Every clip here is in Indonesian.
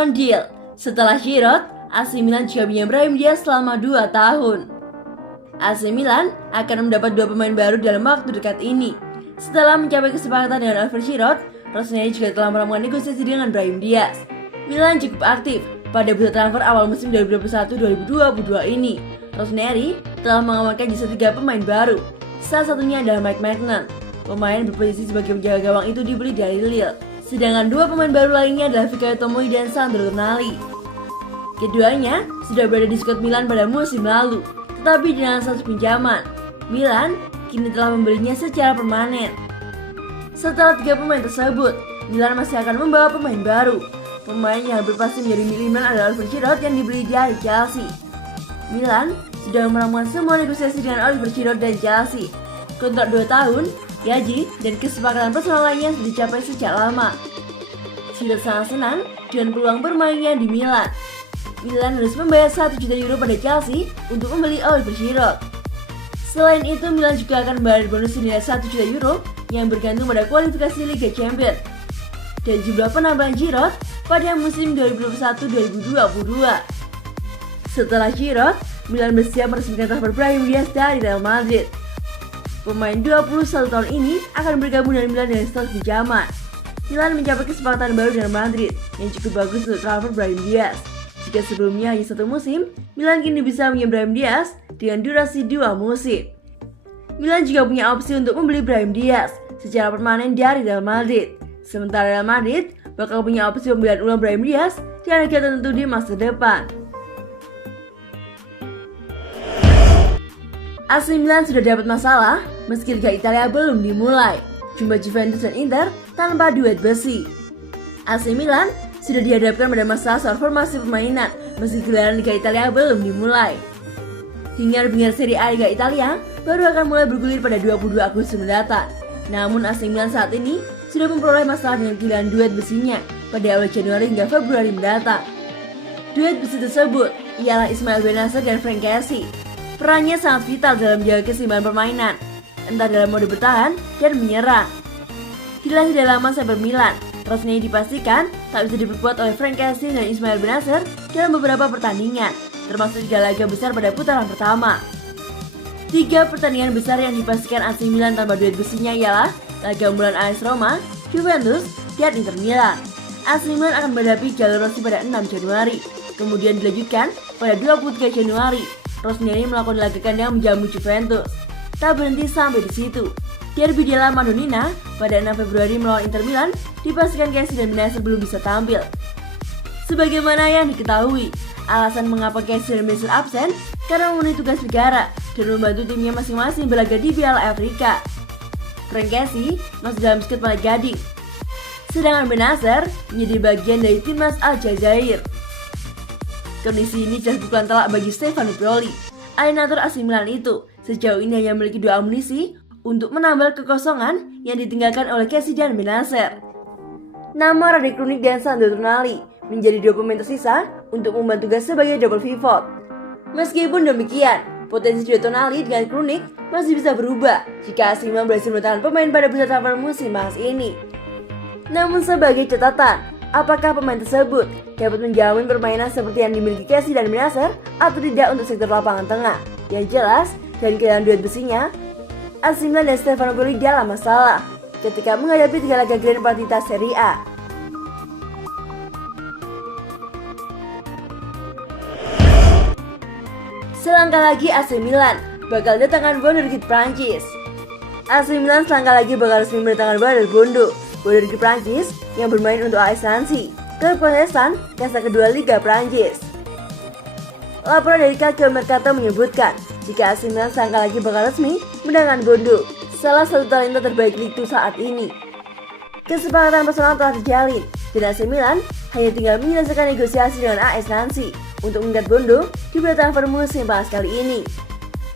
Non-deal. Setelah Giroud, AC Milan juga punya Brahim Diaz selama 2 tahun. AC Milan akan mendapat 2 pemain baru dalam waktu dekat ini. Setelah mencapai kesepakatan dengan Oliver Giroud, Rossoneri juga telah melakukan negosiasi dengan Brahim Diaz. Milan cukup aktif pada bursa transfer awal musim 2021-2022 ini. Rossoneri telah mengamankan jasa 3 pemain baru. Salah satunya adalah Mike Maignan. Pemain berposisi sebagai penjaga gawang itu dibeli dari Lille. Sedangkan 2 pemain baru lainnya adalah Fikayo Tomori dan Sandro Tonali. Keduanya sudah berada di skuad Milan pada musim lalu, tetapi dengan status pinjaman, Milan kini telah membelinya secara permanen. Setelah 3 pemain tersebut, Milan masih akan membawa pemain baru. Pemain yang berpasti menjadi milik Milan adalah Oliver Giroud yang dibeli dari Chelsea. Milan sudah melakukan semua negosiasi dengan Oliver Giroud dan Chelsea. Kontrak 2 tahun, gaji, dan kesepakatan personal lainnya sudah dicapai sejak lama. Giroud sangat senang dengan peluang bermainnya di Milan. Milan harus membayar 1 juta euro pada Chelsea untuk membeli Oliver Giroud. Selain itu, Milan juga akan membayar bonus senilai 1 juta euro yang bergantung pada kualifikasi Liga Champions dan jumlah penambahan Giroud pada musim 2021-2022. Setelah Giroud, Milan bersiap meresmikan transfer Brahim Diaz dari Real Madrid. Pemain 21 tahun ini akan bergabung dengan Milan dengan status pinjaman. Milan mencapai kesepakatan baru dengan Madrid yang cukup bagus untuk transfer Brahim Diaz. Jika sebelumnya hanya 1 musim, Milan kini bisa punya Brahim Diaz dengan durasi 2 musim. Milan juga punya opsi untuk membeli Brahim Diaz secara permanen dari Real Madrid. Sementara Real Madrid bakal punya opsi pembelian ulang Brahim Diaz dengan harga tertentu di masa depan. AC Milan sudah dapat masalah meski Liga Italia belum dimulai. Jumpa Juventus dan Inter tanpa duet besi. AC Milan sudah dihadapkan pada masalah soal formasi permainan meski gelaran Liga Italia belum dimulai. Hingar-bingar Serie A Liga Italia baru akan mulai bergulir pada 22 Agustus mendatang. Namun AC Milan saat ini sudah memperoleh masalah dengan giliran duet besinya pada awal Januari hingga Februari mendatang. Duet besi tersebut ialah Ismail Bennacer dan Frank Kessie. Perannya sangat vital dalam menjaga keseimbangan permainan, entah dalam mode bertahan dan menyerang. Tidak lama sampai Milan, Rossoneri dipastikan tak bisa diperkuat oleh Frank Kessie dan Ismail Bennacer dalam beberapa pertandingan, termasuk 3 laga besar pada putaran pertama. 3 pertandingan besar yang dipastikan AC Milan tanpa duet besinya ialah laga unggulan AS Roma, Juventus, dan Inter Milan. AC Milan akan menghadapi Gallo Rossi pada 6 Januari, kemudian dilanjutkan pada 23 Januari. Rossoneri melakukan laga kandang menjamu Juventus. Tak berhenti sampai di situ. Derby della Madonnina pada 6 Februari melawan Inter Milan dipastikan Kessie dan Bennacer belum bisa tampil. Sebagaimana yang diketahui, alasan mengapa Kessie dan Bennacer absen karena memenuhi tugas negara dan membantu timnya masing-masing berlaga di Piala Afrika. Frank Kessie masih dalam skuad Malik Gading, sedangkan Bennacer menjadi bagian dari timnas Aljazair. Kondisi ini jelas bukan telak bagi Stefano Pioli. Alienator AC Milan itu sejauh ini hanya memiliki 2 amunisi untuk menambal kekosongan yang ditinggalkan oleh Kessie dan Bennacer. Nama Rade Krunic dan Sandro Tonali menjadi 2 pemain tersisa untuk membantu tugas sebagai double pivot. Meskipun demikian, potensi duet Tonali dengan Krunic masih bisa berubah jika AC Milan berhasil mendatangkan pemain pada bursa transfer musim panas ini. Namun sebagai catatan, apakah pemain tersebut dapat menjamin permainan seperti yang dimiliki Kessie dan Bennacer atau tidak untuk sektor lapangan tengah? Yang jelas, dari kehadiran duet besinya, AC Milan dan Stefano Pioli dalam masalah ketika menghadapi 3 laga Grand Partita Serie A. Selangkah lagi AC Milan bakal datangkan wonderkid Prancis. AC Milan selangkah lagi bakal resmi mendatangkan wonderkid Prancis yang bermain untuk AS Nancy, klub kontestan kasta kedua Liga Prancis. Laporan dari Calcio Mercato menyebutkan jika AC Milan selangkah lagi bakal resmi mendatangkan Bondo, salah satu talenta terbaik Liga saat ini. Kesepakatan personal telah terjalin dan AC Milan hanya tinggal menyelesaikan negosiasi dengan AS Nancy untuk mengikat Bondo di bursa transfer musim panas kali ini.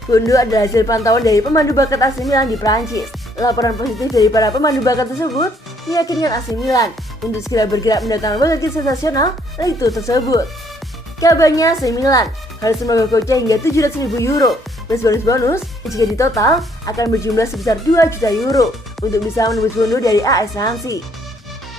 Bondo adalah hasil pantauan dari pemandu bakat AC Milan di Prancis. Laporan positif dari para pemandu bakat tersebut meyakinkan AC Milan untuk segera bergerak mendatangkan wonderkid sensasional itu tersebut. Kabarnya AC Milan harus merogoh kocek hingga 700.000 euro plus bonus jika di total akan berjumlah sebesar 2 juta euro untuk bisa menebus Bondo dari AS Nancy.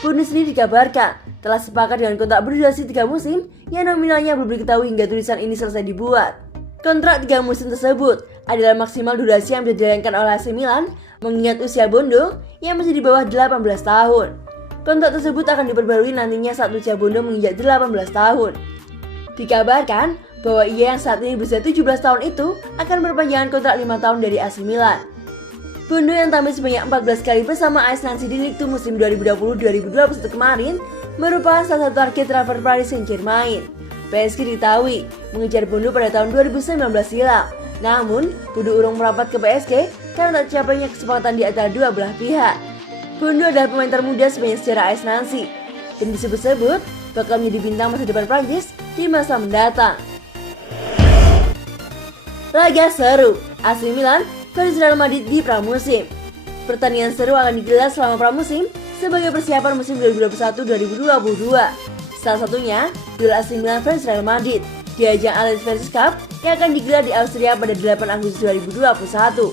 Bondo sendiri dikabarkan telah sepakat dengan kontrak berdurasi 3 musim yang nominalnya belum diketahui hingga tulisan ini selesai dibuat. Kontrak 3 musim tersebut adalah maksimal durasi yang bisa dijalankan oleh AC Milan mengingat usia Bondo yang masih di bawah 18 tahun. Kontrak tersebut akan diperbarui nantinya saat usia Bondo menginjak 18 tahun. Dikabarkan bahwa ia yang saat ini berusia 17 tahun itu akan berpanjangan kontrak 5 tahun dari AC Milan. Bondo yang tampil sebanyak 14 kali bersama AS Nancy di Ligue 2 musim 2020-2021 kemarin merupakan salah satu target transfer Paris Saint-Germain. PSG diketahui mengejar Bondo pada tahun 2019 silam. Namun, Bondo urung merapat ke PSG karena tak capainya kesepakatan di antara dua belah pihak. Bondo adalah pemain termuda sebanyak sejarah AS Nancy dan disebut-sebut bakal menjadi bintang masa depan Prancis di masa mendatang. Laga seru, AC Milan versus Real Madrid di pramusim. Pertandingan seru akan digelar selama pramusim sebagai persiapan musim 2021-2022. Salah satunya duel AC Milan versus Real Madrid di ajang Allianz Cup yang akan digelar di Austria pada 8 Agustus 2021.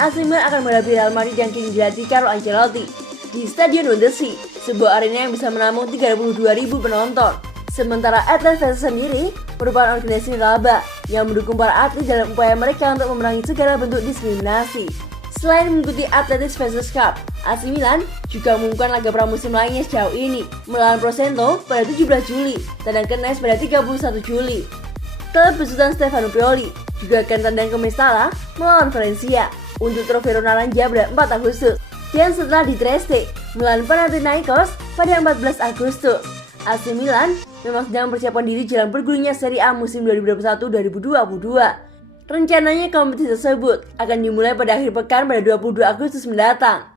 AC Milan akan menghadapi Real Madrid yang kini dilatih Carlo Ancelotti di Stadion Wembley, sebuah arena yang bisa menampung 32.000 penonton. Sementara Atletico sendiri merupakan organisasi laba yang mendukung para atlet dalam upaya mereka untuk memerangi segala bentuk diskriminasi. Selain mengikuti Atletico Cup, AC Milan juga mengumumkan laga pramusim lainnya sejauh ini, melawan Prosento pada 17 Juli dan Kenes pada 31 Juli. Klub besutan Stefano Pioli juga akan tandang ke Mestalla melawan Valencia untuk trofi Ronalanja pada 4 Agustus dan setelah di Trieste melawan Panathinaikos pada 14 Agustus. AC Milan memang sedang mempersiapkan diri jelang bergulirnya Serie A musim 2021-2022. Rencananya kompetisi tersebut akan dimulai pada akhir pekan pada 22 Agustus mendatang.